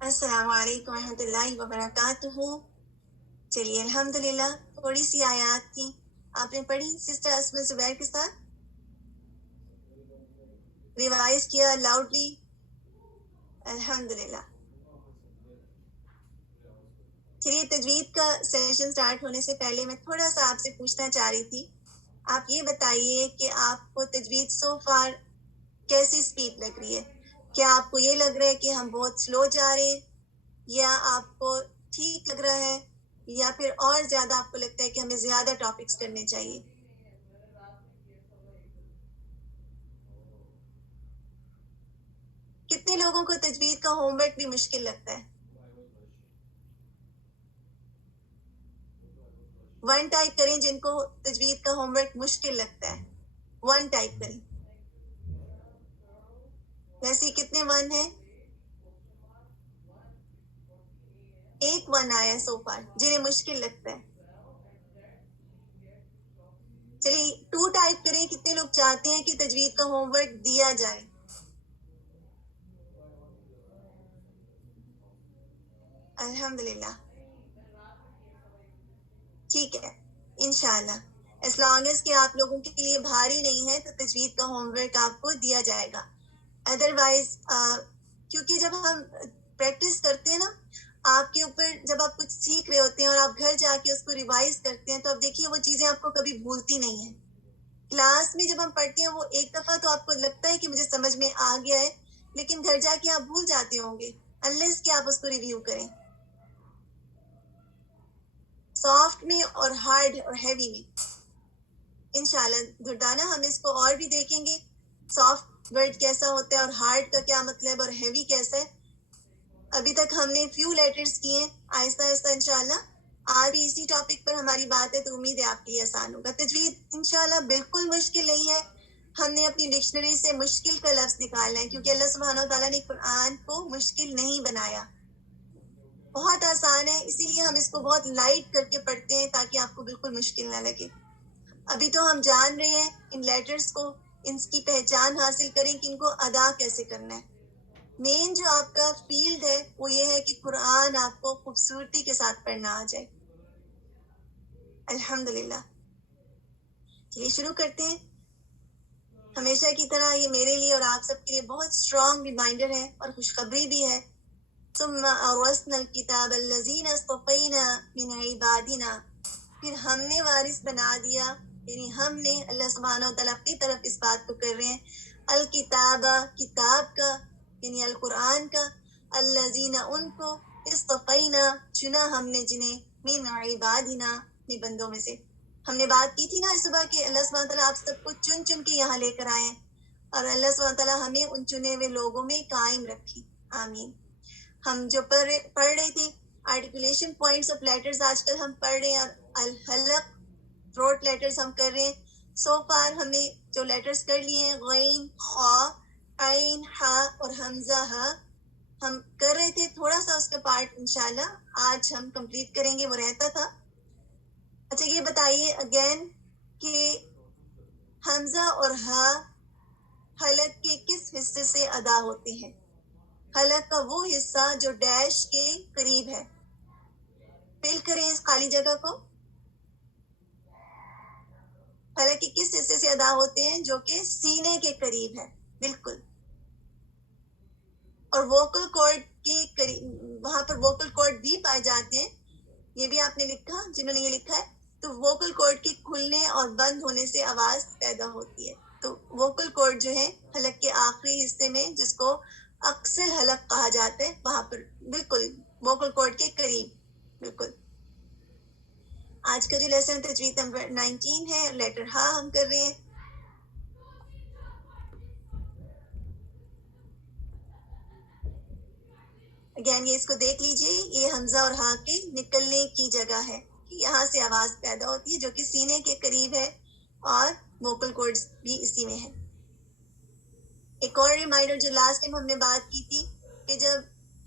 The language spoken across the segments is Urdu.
السلام علیکم ورحمۃ اللہ وبرکاتہ. چلیے الحمدللہ تھوڑی سی آیات کی آپ نے پڑھی سسٹر اسما زبیر کے ساتھ، ریوائز کیا لاؤڈلی. الحمدللہ. چلیے تجوید کا سیشن سٹارٹ ہونے سے پہلے میں تھوڑا سا آپ سے پوچھنا چاہ رہی تھی. آپ یہ بتائیے کہ آپ کو تجوید سو فار کیسی سپیڈ لگ رہی ہے؟ کیا آپ کو یہ لگ رہا ہے کہ ہم بہت سلو جا رہے ہیں، یا آپ کو ٹھیک لگ رہا ہے، یا پھر اور زیادہ آپ کو لگتا ہے کہ ہمیں زیادہ ٹاپکس کرنے چاہیے؟ کتنے لوگوں کو تجوید کا ہوم ورک بھی مشکل لگتا ہے؟ ون ٹائپ کریں جن کو تجوید کا ہوم ورک مشکل لگتا ہے. ون ٹائپ کریں. ویسے کتنے ون ہیں؟ ایک ون آیا سو فار جنہیں مشکل لگتا ہے. چلیے ٹو ٹائپ کریں. کتنے لوگ چاہتے ہیں کہ تجوید کا ہوم ورک دیا جائے؟ الحمدللہ. ٹھیک ہے انشاءاللہ. اس لانگ ایز کہ آپ لوگوں کے لیے بھاری نہیں ہے تو تجوید کا ہوم ورک آپ کو دیا جائے گا. ادروائز کیونکہ جب ہم پریکٹس کرتے ہیں نا، آپ کے اوپر جب آپ کچھ سیکھ رہے ہوتے ہیں اور آپ گھر جا کے اس کو ریوائز کرتے ہیں تو آپ دیکھیے وہ چیزیں آپ کو کبھی بھولتی نہیں ہیں. کلاس میں جب ہم پڑھتے ہیں وہ ایک دفعہ تو آپ کو لگتا ہے کہ مجھے سمجھ میں آ گیا ہے، لیکن گھر جا کے آپ بھول جاتے ہوں گے انلیس کہ آپ اس کو ریویو کریں. سافٹ میں اور ہارڈ اور ہیوی میں انشاءاللہ دردانہ ہم اس کو اور بھی دیکھیں گے. سافٹ ورڈ کیسا ہوتا ہے اور ہارڈ کا کیا مطلب اور ہیوی کیسا ہے. ابھی تک ہم نے فیو لیٹرز کیے ہیں. آہستہ آہستہ انشاءاللہ آج بھی اسی ٹاپک پر ہماری بات ہے تو امید ہے آپ کے لیے آسان ہوگا. تجوید انشاءاللہ بالکل مشکل نہیں ہے. ہم نے اپنی ڈکشنری سے مشکل کا لفظ نکالنا ہے کیونکہ اللہ سبحانہ و تعالیٰ نے قرآن کو مشکل نہیں بنایا، بہت آسان ہے. اسی لیے ہم اس کو بہت لائٹ کر کے پڑھتے ہیں تاکہ آپ کو بالکل مشکل نہ لگے. ابھی تو ہم جان رہے ہیں ان لیٹرز کو، ان کی پہچان حاصل کریں کہ ان کو ادا کیسے کرنا ہے. مین جو آپ کا فیلڈ ہے وہ یہ ہے کہ قرآن آپ کو خوبصورتی کے ساتھ پڑھنا آ جائے. الحمدللہ. چلیے شروع کرتے ہیں. ہمیشہ کی طرح یہ میرے لیے اور آپ سب کے لیے بہت اسٹرانگ ریمائنڈر ہے اور خوشخبری بھی ہے. ثم اورثنا الکتاب الذین اصطفینا من عبادنا، پھر ہم نے وارث بنا دیا، یعنی ہم نے، اللہ سبحانہ و تعالیٰ اپنی طرف اس بات کو کر رہے ہیں، الکتاب کتاب کا یعنی القرآن کا، الذین ان کو، اصطفینا چنا ہم نے جنہیں، من عبادنا اپنے بندوں میں سے. ہم نے بات کی تھی نا اس صبح کہ اللہ سبحانہ تعالیٰ آپ سب کو چن چن کے یہاں لے کر آئے ہیں اور اللہ سبحانہ تعالیٰ ہمیں ان چنے ہوئے لوگوں میں قائم رکھی. آمین. ہم جو پڑھ رہے تھے آرٹیکولیشن پوائنٹس آف لیٹرز آج کل ہم پڑھ رہے ہیں، اور الحلق تھروٹ لیٹرز ہم کر رہے ہیں. سو فار ہم نے جو لیٹرز کر لیے ہیں، غین، خا، عین، ہا اور حمزہ ہا ہم کر رہے تھے. تھوڑا سا اس کا پارٹ انشاءاللہ آج ہم کمپلیٹ کریں گے، وہ رہتا تھا. اچھا یہ بتائیے اگین کہ حمزہ اور ہا حلق کے کس حصے سے ادا ہوتے ہیں؟ حلق کا وہ حصہ جو ڈیش کے قریب ہے. فل کریں اس خالی جگہ کو. حلق کے کس حصے سے ادا ہوتے ہیں؟ جو کہ سینے کے قریب ہے. بالکل. اور ووکل کارڈ کے قریب، وہاں پر ووکل کارڈ بھی پائے جاتے ہیں. یہ بھی آپ نے لکھا، جنہوں نے یہ لکھا ہے، تو ووکل کارڈ کے کھلنے اور بند ہونے سے آواز پیدا ہوتی ہے. تو ووکل کارڈ جو ہے حلق کے آخری حصے میں، جس کو اکثر حلق کہا جاتا ہے، وہاں پر بالکل ووکل کارڈ کے قریب. بالکل. آج کا جو لیسن تجوید نمبر 19 ہے، لیٹر ہا ہم کر رہے ہیں. اگین یہ اس کو دیکھ لیجئے، یہ حمزہ اور ہا کے نکلنے کی جگہ ہے، یہاں سے آواز پیدا ہوتی ہے جو کہ سینے کے قریب ہے، اور ووکل کارڈز بھی اسی میں ہے. ایک اور ریمائنڈر جو لاسٹ ٹائم ہم نے بات کی تھی کہ جب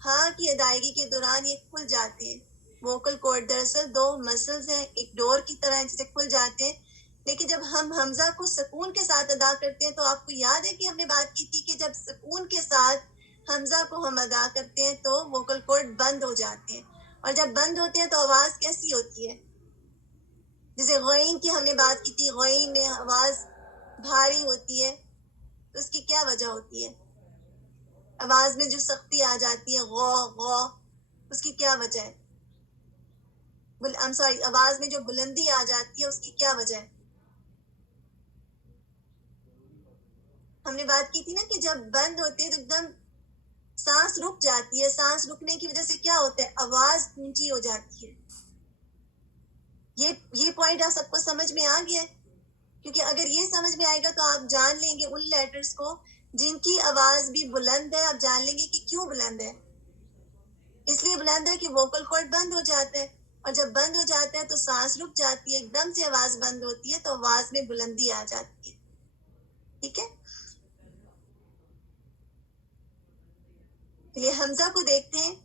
ہا کی ادائیگی کے دوران یہ کھل جاتے ہیں. ووکل کارڈ دراصل دو مسلز ہیں، ایک ڈور کی طرح جسے کھل جاتے ہیں، لیکن جب ہم حمزہ کو سکون کے ساتھ ادا کرتے ہیں تو آپ کو یاد ہے کہ ہم نے بات کی تھی کہ جب سکون کے ساتھ حمزہ کو ہم ادا کرتے ہیں تو ووکل کورڈ بند ہو جاتے ہیں، اور جب بند ہوتے ہیں تو آواز کیسی ہوتی ہے؟ جیسے غین کی ہم نے بات کی تھی، غین میں آواز بھاری ہوتی ہے، تو اس کی کیا وجہ ہوتی ہے؟ آواز میں جو سختی آ جاتی ہے، غو غو، اس کی کیا وجہ ہے؟ آواز میں جو بلندی آ جاتی ہے اس کی کیا وجہ ہے؟ ہم نے بات کی تھی نا کہ جب بند ہوتے ہیں تو ایک دم سانس رک جاتی ہے، سانس رکنے کی وجہ سے کیا ہوتا ہے؟ آواز اونچی ہو جاتی ہے۔ یہ پوائنٹ آپ سب کو سمجھ میں آ گیا ہے؟ کیونکہ اگر یہ سمجھ میں آئے گا تو آپ جان لیں گے ان لیٹرز کو جن کی آواز بھی بلند ہے، آپ جان لیں گے کہ کیوں بلند ہے۔ اس لیے بلند ہے کہ ووکل کارڈ بند ہو جاتا ہے، اور جب بند ہو جاتا ہے تو سانس رک جاتی ہے، ایک دم سے آواز بند ہوتی ہے تو آواز میں بلندی آ جاتی ہے۔ ٹھیک ہے، یہ حمزہ کو دیکھتے ہیں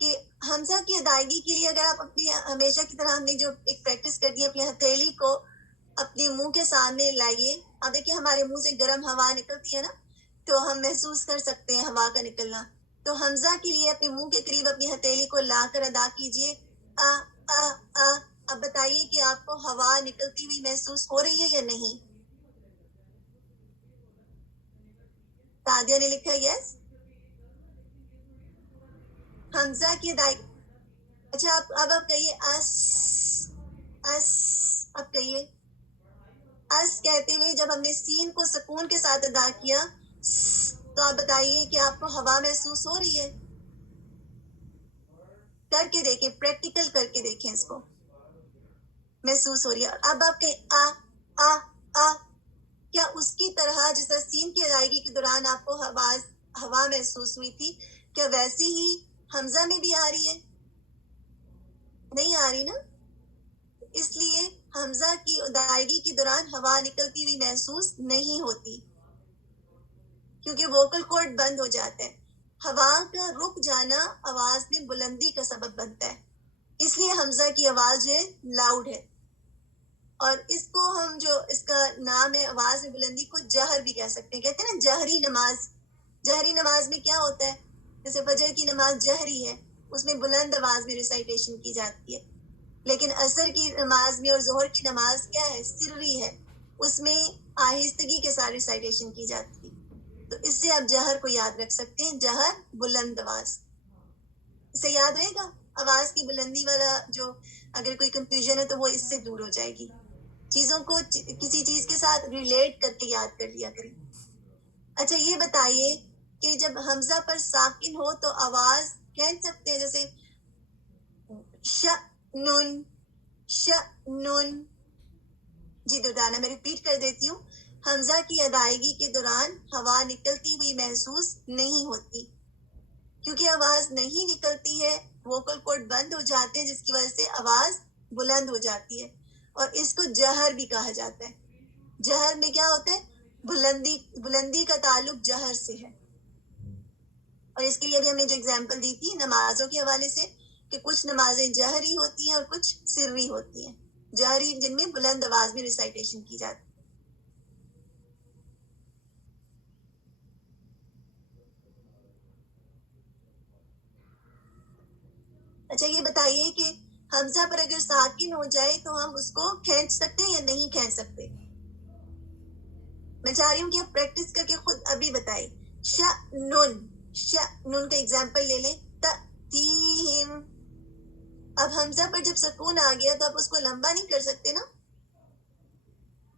کہ حمزہ کی ادائیگی کے لیے اگر آپ اپنی ہمیشہ کی طرح ہم نے جو ایک پریکٹس کر دی، اپنی ہتھیلی کو اپنے منہ کے سامنے لائیے۔ اب دیکھیے ہمارے منہ سے گرم ہوا نکلتی ہے نا، تو ہم محسوس کر سکتے ہیں ہوا کا نکلنا۔ تو حمزہ کے لیے اپنے منہ کے قریب اپنی ہتھیلی کو لا کر ادا کیجیے، آ آ آ۔ اب بتائیے کہ آپ کو ہوا نکلتی ہوئی محسوس ہو رہی ہے یا نہیں؟ تادیہ نے لکھا یس۔ حمزہ کی ادائیگی، اچھا اب آپ کہیے اس اس، اب کہیے اس کہتے ہوئے جب ہم نے سین کو سکون کے ساتھ ادا کیا تو آپ بتائیے کہ آپ کو ہوا محسوس ہو رہی ہے؟ کر کے دیکھیں، پریکٹیکل کر کے دیکھیں، اس کو محسوس ہو رہی ہے؟ اب آپ کہیں آ آ آ، کیا اس کی طرح جس طرح سین کی ادائیگی کے دوران آپ کو ہوا محسوس ہوئی تھی، کیا ویسی ہی حمزہ میں بھی آ رہی ہے؟ نہیں آ رہی نا، اس لیے حمزہ کی ادائیگی کے دوران ہوا نکلتی ہوئی محسوس نہیں ہوتی، کیونکہ ووکل کورڈ بند ہو جاتا ہے۔ ہوا کا رک جانا آواز میں بلندی کا سبب بنتا ہے، اس لیے حمزہ کی آواز جو ہے لاؤڈ ہے، اور اس کو ہم جو اس کا نام ہے آواز میں بلندی کو جہر بھی کہہ سکتے ہیں۔ کہتے ہیں نا جہری نماز، جہری نماز میں کیا ہوتا ہے؟ جیسے فجر کی نماز جہری ہے، اس میں بلند آواز میں ریسائٹیشن کی جاتی ہے، لیکن عصر کی نماز میں اور ظہر کی نماز کیا ہے؟ سری ہے، اس میں آہستگی کے ساتھ ریسائٹیشن کی جاتی ہے۔ تو اس سے آپ جہر کو یاد رکھ سکتے ہیں، جہر بلند آواز، اسے یاد رہے گا۔ آواز کی بلندی والا جو اگر کوئی کنفیوژن ہے تو وہ اس سے دور ہو جائے گی۔ چیزوں کو کسی چیز کے ساتھ ریلیٹ کر کے یاد کر لیا کریں۔ اچھا یہ بتائیے کہ جب حمزہ پر ساکن ہو تو آواز کہہ سکتے ہیں، جیسے ش نون ش نون۔ جی دردانہ میں ریپیٹ کر دیتی ہوں، حمزہ کی ادائیگی کے دوران ہوا نکلتی ہوئی محسوس نہیں ہوتی، کیونکہ آواز نہیں نکلتی ہے، ووکل کورڈ بند ہو جاتے ہیں، جس کی وجہ سے آواز بلند ہو جاتی ہے، اور اس کو جہر بھی کہا جاتا ہے۔ جہر میں کیا ہوتا ہے؟ بلندی کا تعلق جہر سے ہے، اور اس کے لیے بھی ہم نے جو اگزامپل دی تھی نمازوں کے حوالے سے، کہ کچھ نمازیں جہری ہوتی ہیں اور کچھ سری ہوتی ہیں۔ جہری جن میں بلند آواز میں ریسائٹیشن کی جاتی ہے۔ اچھا یہ بتائیے کہ حمزہ پر اگر ساکن ہو جائے تو ہم اس کو کھینچ سکتے ہیں یا نہیں کھینچ سکتے؟ میں چاہ رہی ہوں کہ آپ پریکٹس کر کے خود ابھی بتائیں۔ ش نون، ش نون کا ایگزامپل لے لیں، تیم۔ اب حمزہ پر جب سکون آ گیا تو آپ اس کو لمبا نہیں کر سکتے نا،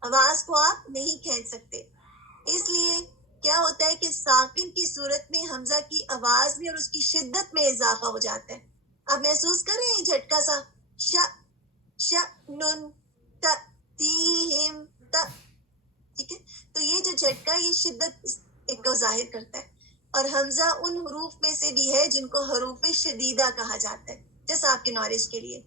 آواز کو آپ نہیں کھینچ سکتے۔ اس لیے کیا ہوتا ہے کہ ساکن کی صورت میں حمزہ کی آواز میں اور اس کی شدت میں اضافہ ہو جاتا ہے۔ آپ محسوس کر رہے ہیں جھٹکا سا، ش ش نون تیم ت، ٹھیک ہے؟ تو یہ جو جھٹکا یہ شدت ایک کو ظاہر کرتا ہے، اور حمزہ ان حروف میں سے بھی ہے جن کو حروف شدیدہ کہا جاتا ہے، جیسا آپ کے نالج کے لیے۔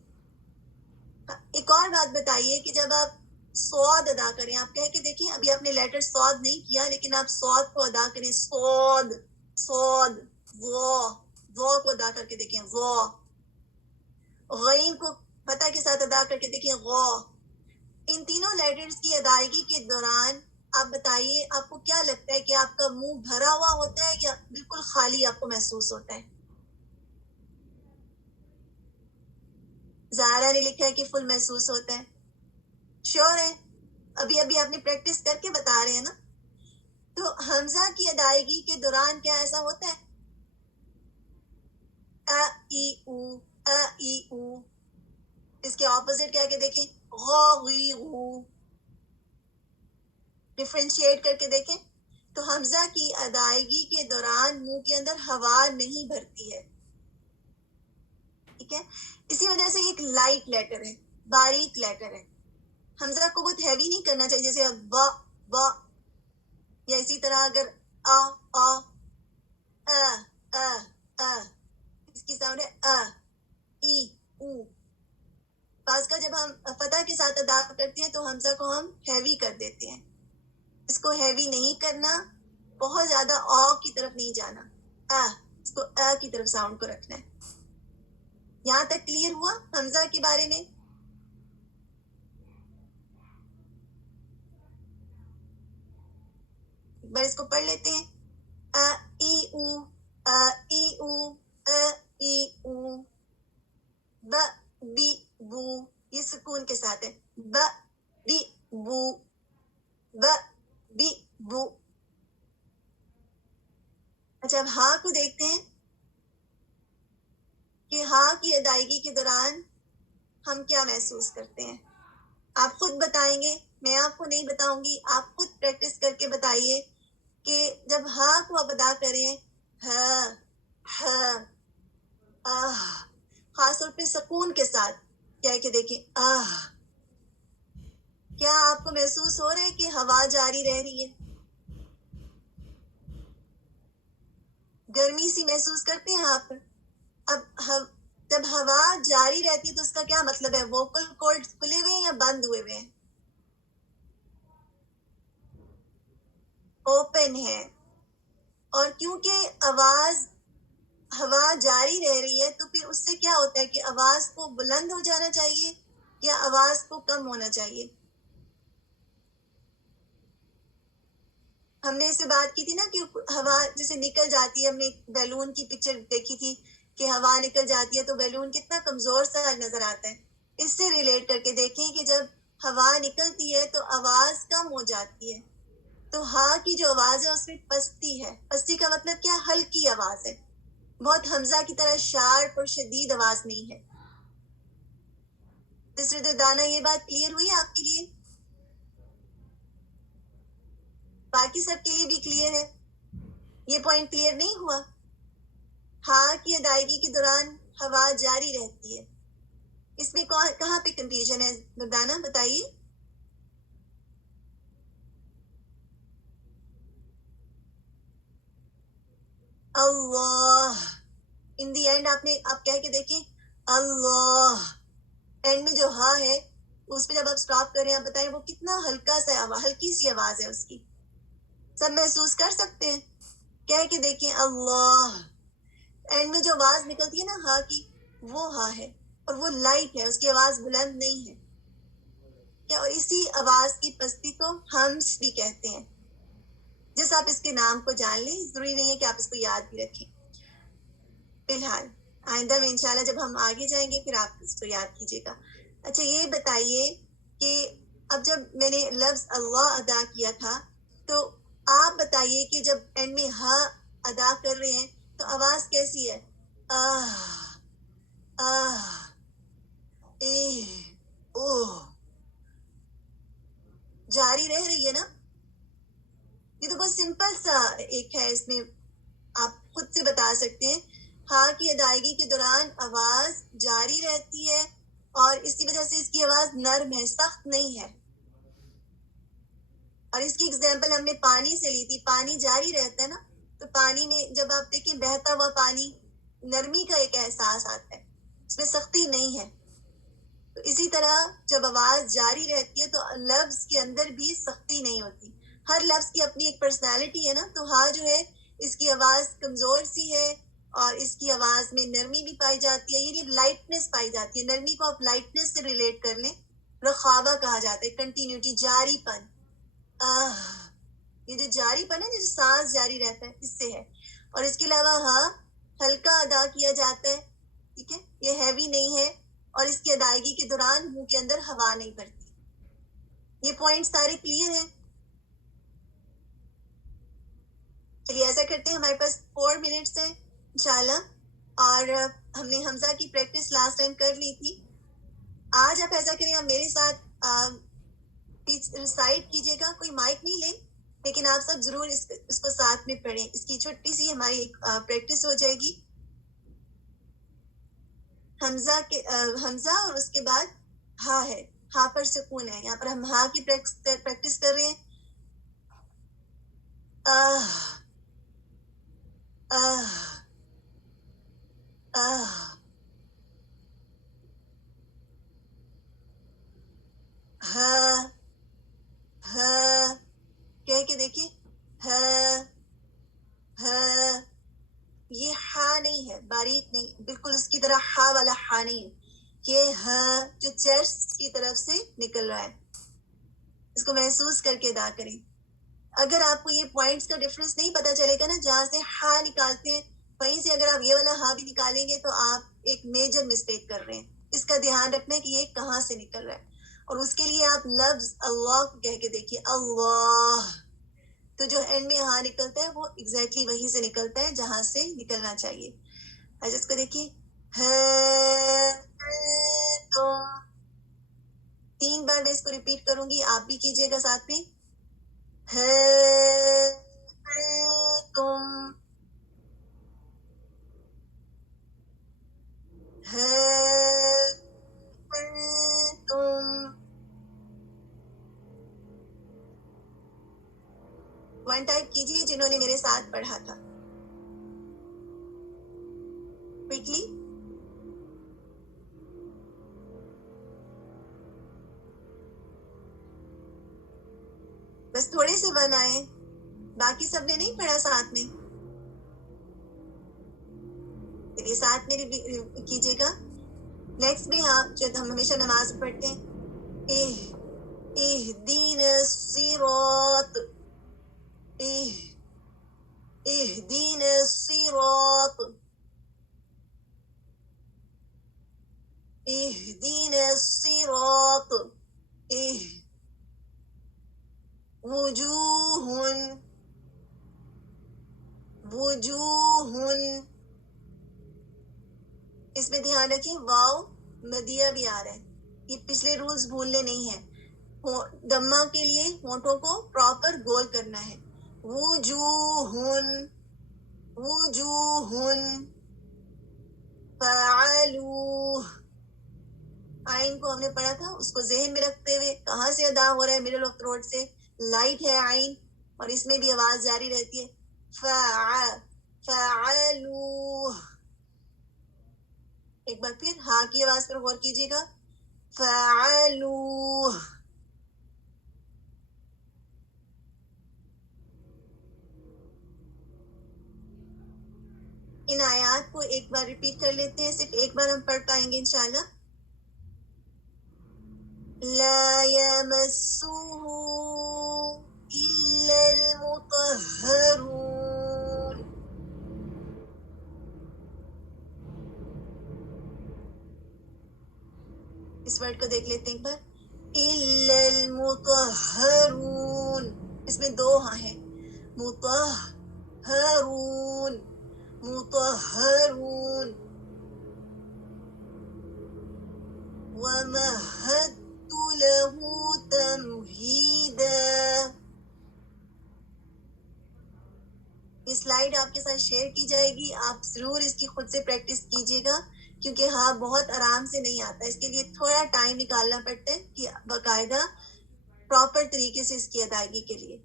ایک اور بات بتائیے کہ جب آپ سواد ادا کریں، آپ کہہ کے دیکھیں، ابھی آپ نے لیٹر سواد نہیں کیا لیکن آپ سواد کو ادا کریں، سواد سواد، وہ کو ادا کر کے دیکھیں، وہ۔ غین کو فتح کے ساتھ ادا کر کے دیکھیں، غو۔ ان تینوں لیٹرز کی ادائیگی کے دوران آپ بتائیے آپ کو کیا لگتا ہے کہ آپ کا منہ بھرا ہوا ہوتا ہے یا بالکل خالی آپ کو محسوس ہوتا ہے. زہرا نے لکھا ہے کہ فل محسوس ہوتا ہے. شور ہے؟ ابھی ابھی آپ نے پریکٹس کر کے بتا رہے ہیں نا. تو حمزہ کی ادائیگی کے دوران کیا ایسا ہوتا ہے؟ ا ای او ا ای او. اس کے اپوزٹ کیا کہ دیکھیں غ غی غو. ڈفرینشیٹ کر کے دیکھیں تو حمزہ کی ادائیگی کے دوران منہ کے اندر ہوا نہیں بھرتی ہے. ٹھیک ہے. اسی وجہ سے ایک لائٹ لیٹر ہے, باریک لیٹر ہے. حمزہ کو بہت ہیوی نہیں کرنا چاہیے, جیسے با با, یا اسی طرح اگر آ آ اس کی ساؤنڈ ہے ای او. بعض کا جب ہم فتح کے ساتھ ادا کرتے ہیں تو حمزہ کو ہم ہیوی کر دیتے ہیں. اس کو ہیوی نہیں کرنا, بہت زیادہ آ کی طرف نہیں جانا, اس کو کی طرف ساؤنڈ کو رکھنا ہے. یہاں تک کلیئر ہوا حمزہ کے بارے میں؟ ایک بار اس کو پڑھ لیتے ہیں. ا ای او ا ای او ا ای او. ب بی بو, یہ سکون کے ساتھ ہے. ب بی بو ب بی بو. اچھا اب ہاں کو دیکھتے ہیں کہ ہاں کی ادائیگی کے دوران ہم کیا محسوس کرتے ہیں. آپ خود بتائیں گے, میں آپ کو نہیں بتاؤں گی. آپ خود پریکٹس کر کے بتائیے کہ جب ہاں کو آپ ادا کریں, ہاں ہاں خاص طور پہ سکون کے ساتھ کیا ہے کہ دیکھیں کیا آپ کو محسوس ہو رہا ہے کہ ہوا جاری رہ رہی ہے؟ گرمی سی محسوس کرتے ہیں آپ. اب جب ہوا جاری رہتی ہے تو اس کا کیا مطلب ہے؟ ووکل کورڈ کھلے ہوئے ہیں یا بند ہوئے ہوئے ہیں؟ اوپن ہے. اور کیونکہ آواز ہوا جاری رہ رہی ہے تو پھر اس سے کیا ہوتا ہے کہ آواز کو بلند ہو جانا چاہیے یا آواز کو کم ہونا چاہیے؟ ہم نے اس سے بات کی تھی نا کہ ہوا جیسے نکل جاتی ہے. ہم نے بیلون کی پکچر دیکھی تھی کہ ہوا نکل جاتی ہے تو بیلون کتنا کمزور سا نظر آتا ہے. اس سے ریلیٹ کر کے دیکھیں کہ جب ہوا نکلتی ہے تو آواز کم ہو جاتی ہے. تو ہاں کی جو آواز ہے اس میں پستی ہے. پستی کا مطلب کیا؟ ہلکی آواز ہے, بہت حمزہ کی طرح شارپ اور شدید آواز نہیں ہے. سسٹر دانا یہ بات کلیئر ہوئی آپ کے لیے؟ باقی سب کے لیے بھی کلیئر ہے؟ یہ پوائنٹ کلیئر نہیں ہوا؟ ہاں کی ادائیگی کے دوران ہوا جاری رہتی ہے. اس میں کہاں پہ کنفیوژن ہے دردانہ بتائیے. اللہ ان دی اینڈ آپ کہہ کے دیکھیں اللہ. اینڈ میں جو ہاں ہے اس پہ جب آپ سٹاپ کریں آپ بتائیں وہ کتنا ہلکا سا ہلکی سی آواز ہے اس کی. سب محسوس کر سکتے ہیں؟ کہہ کے دیکھیں اللہ. اینڈ میں جو آواز نکلتی ہے نا ہاں کی, وہ ہاں ہے اور وہ لائٹ ہے, اس کی آواز بلند نہیں ہے کیا. اور اسی آواز کی پستی کو ہمس بھی کہتے ہیں. جس آپ اس کے نام کو جان لیں, ضروری نہیں ہے کہ آپ اس کو یاد بھی رکھیں. فی الحال آئندہ میں انشاءاللہ جب ہم آگے جائیں گے پھر آپ اس کو یاد کیجیے گا. اچھا یہ بتائیے کہ اب جب میں نے لفظ اللہ ادا کیا تھا تو آپ بتائیے کہ جب اینڈ میں ہاں ادا کر رہے ہیں تو آواز کیسی ہے؟ جاری رہ رہی ہے نا. یہ تو بہت سمپل سا ایک ہے, اس میں آپ خود سے بتا سکتے ہیں. ہاں کی ادائیگی کے دوران آواز جاری رہتی ہے اور اسی وجہ سے اس کی آواز نرم ہے, سخت نہیں ہے. اور اس کی ایگزامپل ہم نے پانی سے لی تھی. پانی جاری رہتا ہے نا, تو پانی میں جب آپ دیکھیں بہتا ہوا پانی, نرمی کا ایک احساس آتا ہے, اس میں سختی نہیں ہے. تو اسی طرح جب آواز جاری رہتی ہے تو لفظ کے اندر بھی سختی نہیں ہوتی. ہر لفظ کی اپنی ایک پرسنالٹی ہے نا. تو ہاں جو ہے اس کی آواز کمزور سی ہے اور اس کی آواز میں نرمی بھی پائی جاتی ہے, یعنی لائٹنس پائی جاتی ہے. نرمی کو آپ لائٹنس سے ریلیٹ کر لیں. رخاوہ کہا جاتا ہے, کنٹینیوٹی, جاری پن. یہ جو جاری پن ہے, جو سانس جاری رہتا ہے, اس سے ہے. اور اس کے علاوہ ہاں ہلکا ادا کیا جاتا ہے، ٹھیک ہے، یہ ہیوی نہیں ہے، اور اس کی ادائیگی کے دوران منہ کے اندر ہوا نہیں بھرتی. یہ پوائنٹ سارے کلیئر ہیں؟ چلیے ایسا کرتے ہیں، ہمارے پاس 4 منٹس ہیں انشاءاللہ، اور ہم نے حمزہ کی پریکٹس لاسٹ ٹائم کر لی تھی. آج آپ ایسا کریں، آپ میرے ساتھ ریسائٹ کیجیے گا، کوئی مائک نہیں لیں، لیکن آپ سب ضرور اس کو ساتھ میں پڑھیں. اس کی چھوٹی سی ہماری ایک پریکٹس ہو جائے گی. حمزہ اور اس کے بعد ہا ہے، ہا پر سکون ہے. یہاں پر ہم ہا کی پریکٹس کر رہے ہیں. آہ آہ آہ ہا ہا کہہ کے دیکھیے، ہا ہا. یہ ہا نہیں ہے، باریک نہیں، بالکل اس کی طرح ہا والا ہا نہیں ہے. یہ ہا جو چیسٹ کی طرف سے نکل رہا ہے، اس کو محسوس کر کے ادا کریں. اگر آپ کو یہ پوائنٹس کا ڈفرنس نہیں پتا چلے گا نا، جہاں سے ہا نکالتے ہیں وہیں سے اگر آپ یہ والا ہا بھی نکالیں گے تو آپ ایک میجر مسٹیک کر رہے ہیں. اس کا دھیان رکھنا ہے کہ یہ کہاں سے نکل رہا ہے. اور اس کے لیے آپ لفظ اللہ کو کہہ کے دیکھیے، اللہ. تو جو اینڈ میں ہاں نکلتا ہے وہ ایگزیکٹلی وہیں سے نکلتا ہے جہاں سے نکلنا چاہیے. آج اس کو دیکھیے، تم. 3 بار میں اس کو ریپیٹ کروں گی، آپ بھی کیجیے گا ساتھ میں. تم تم. ون ٹائپ کیجیے جنہوں نے میرے ساتھ پڑھا تھا، کوئکلی. بس تھوڑے سے ون آئے، باقی سب نے نہیں پڑھا ساتھ میں. چلیے ساتھ میں کیجیے گا. نیکسٹ میں آپ جو ہم ہمیشہ نماز پڑھتے ہیں، اہدینا الصراط، اہدینا الصراط، اہدینا الصراط. وجوہ، وجوہ. اس میں دھیان رکھیں واو مدیہ بھی آ رہا ہے، یہ پچھلے رولز بھولنے نہیں ہیں. دمہ کے لیے ہونٹوں کو پراپر گول کرنا ہے. وجوہ، وجوہ. فعلوہ، آئین کو ہم نے پڑھا تھا، اس کو ذہن میں رکھتے ہوئے کہاں سے ادا ہو رہا ہے، مڈل آف تھروٹ سے. لائٹ ہے آئین اور اس میں بھی آواز جاری رہتی ہے. فعلوہ. ایک بار پھر ہاں کی آواز پر غور کیجیے گا. فعلوہ. ان آیات کو ایک بار ریپیٹ کر لیتے ہیں، صرف ایک بار ہم پڑھ پائیں گے انشاءاللہ. لا يمسه إلا المطهرون. اس ورڈ کو دیکھ لیتے ہیں ایک بار. إلا المطهرون، اس میں 2 ہاں ہیں. مطهرون، مطهرون. ومهدت له تمہیدا. یہ سلائیڈ آپ کے ساتھ شیئر کی جائے گی، آپ ضرور اس کی خود سے پریکٹس کیجیے گا، کیونکہ ہاں بہت آرام سے نہیں آتا، اس کے لیے تھوڑا ٹائم نکالنا پڑتا ہے کہ باقاعدہ پراپر طریقے سے اس کی ادائیگی کے لیے.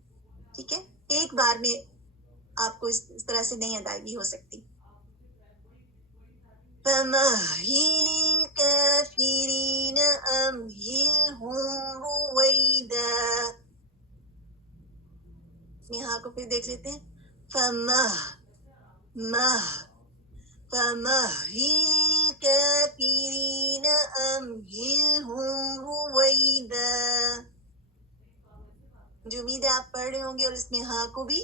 ٹھیک ہے، ایک بار میں آپ کو اس طرح سے نہیں ادائیگی ہو سکتی. فَمَهِّلِ الْكَافِرِينَ أَمْهِلْهُمْ رُوَيْدًا. یہاں کو پھر دیکھ لیتے ہیں. فَمَهِّلِ الْكَافِرِينَ أَمْهِلْهُمْ رُوَيْدًا. جو امید ہے آپ پڑھ رہے ہوں گے اور اس میں ہاں کو بھی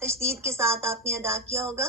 تشدید کے ساتھ آپ نے ادا کیا ہوگا.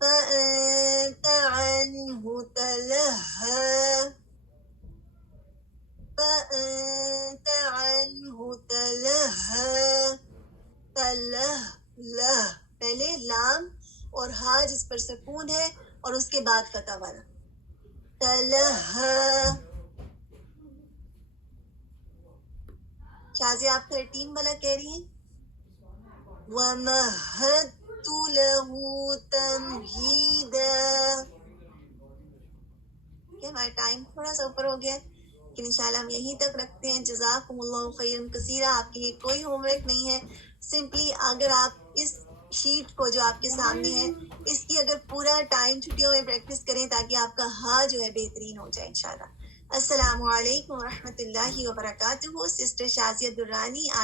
فأنت عنه تلهى فأنت عنه تلهى تلهى پہلے لام اور ہا جس پر سکون ہے اور اس کے بعد فتح والا تلہا. شازیہ آپ 13 والا کہہ رہی ہیں. وَمَهَّدتُّ لَهُ تَمْهِيدًا. ہمارا ٹائم تھوڑا سا اوپر ہو گیا ہے لیکن انشاءاللہ ہم یہیں تک رکھتے ہیں. جزاکم اللہ خیرا کثیرا. آپ کے لیے کوئی ہوم ورک نہیں ہے. سمپلی اگر آپ اس شیٹ کو جو آپ کے سامنے ہے اس کی اگر پورا ٹائم چھٹیوں میں پریکٹس کریں تاکہ آپ کا ہاں جو ہے بہترین ہو جائے انشاءاللہ. السلام علیکم ورحمۃ اللہ وبرکاتہ. سسٹر شازیہ درانی.